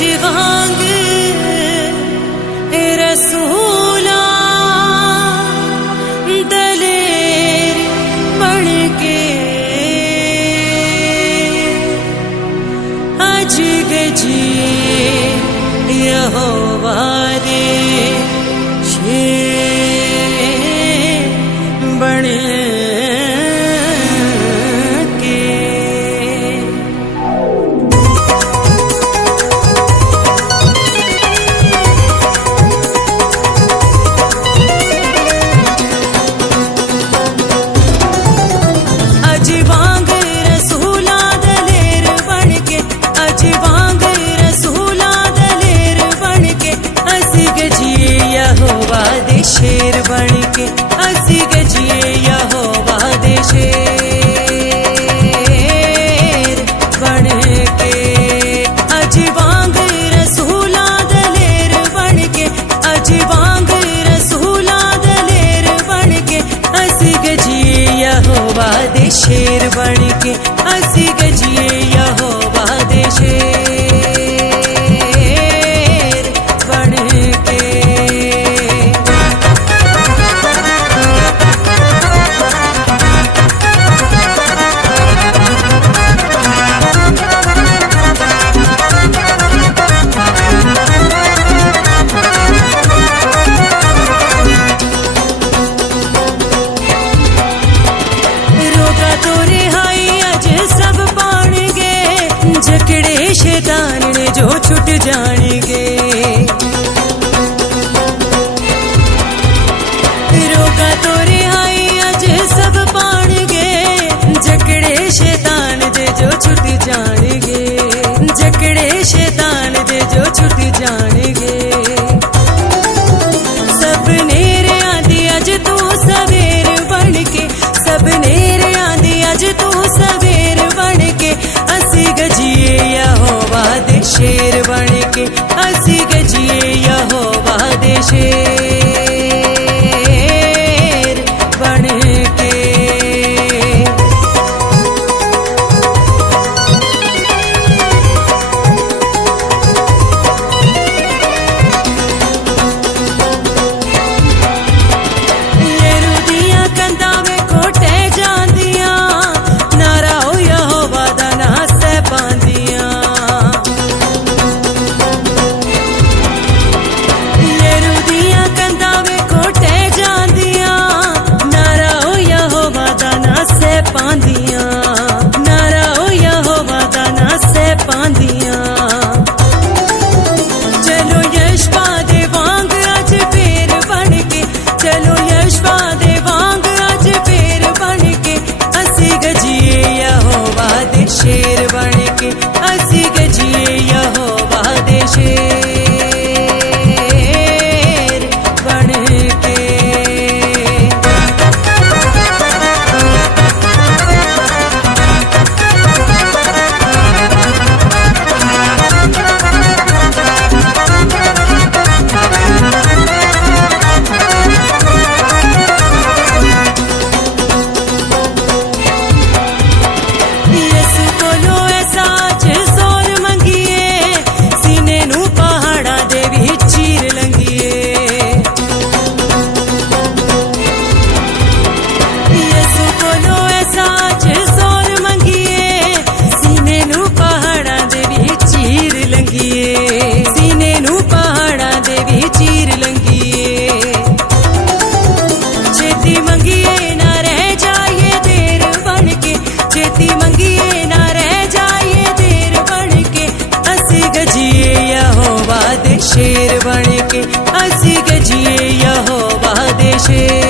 वांग रसूला दलेर बन के अज गजिए यहोवा दे शेर बन शेर बन के असी गजिए यहोवा दे शेर बन के अज वांग रसूला दलेर बन के अज वांग रसूला दलेर बन के असी गजिए यहोवा दे शेर बन के असी गजिए यहोवा दे शेर जकड़े शैतान ने जो छुट जाएंगे रोका तो रिहाई अज सब पाएंगे जकड़े शैतान दे जो छुट जाएंगे जकड़े शैतान दे जो छुट जाएंगे सब नेरे आंदी अज तू सवेर बन के सब नेरे आंदी अज तू सवेर बन के असी गजिए यहोवा दे शेर बन के असी गजिए यहोवा दे शेर बन के यरूदियां कंधा में कोटे जांदियां नारा हो यहोवा दा ना सह पांदियां यरूदियां कंधा में कोटे जांदियां नारा हो यहोवा दा ना सह पांदियां नारा हो यहोवा दा ना सह पांदियां चलो यशवा दे वांग अज फेर बन के चलो यशवा दे वांग अज फेर बन के असी गजिए यहोवा दे शेर बन के असी गजिए यहोवा दे शेर बन के यसु कोलो ऐसा जोर मंगिए सीने नू पहाड़ा दे भी चीर लंगिए यसु कोलो ऐसा जोर मंगिए सीने नू पहाड़ा दे भी चीर लंगिए सीने नू पहाड़ा दे भी चीर लंगिए छेती मंगिए ना रह जाइए देर बन के छेती मंगिए ना रह जाइए देर बन के असी गजिए यहोवा दे शेर बन के असी गजिए यहोवा दे शेर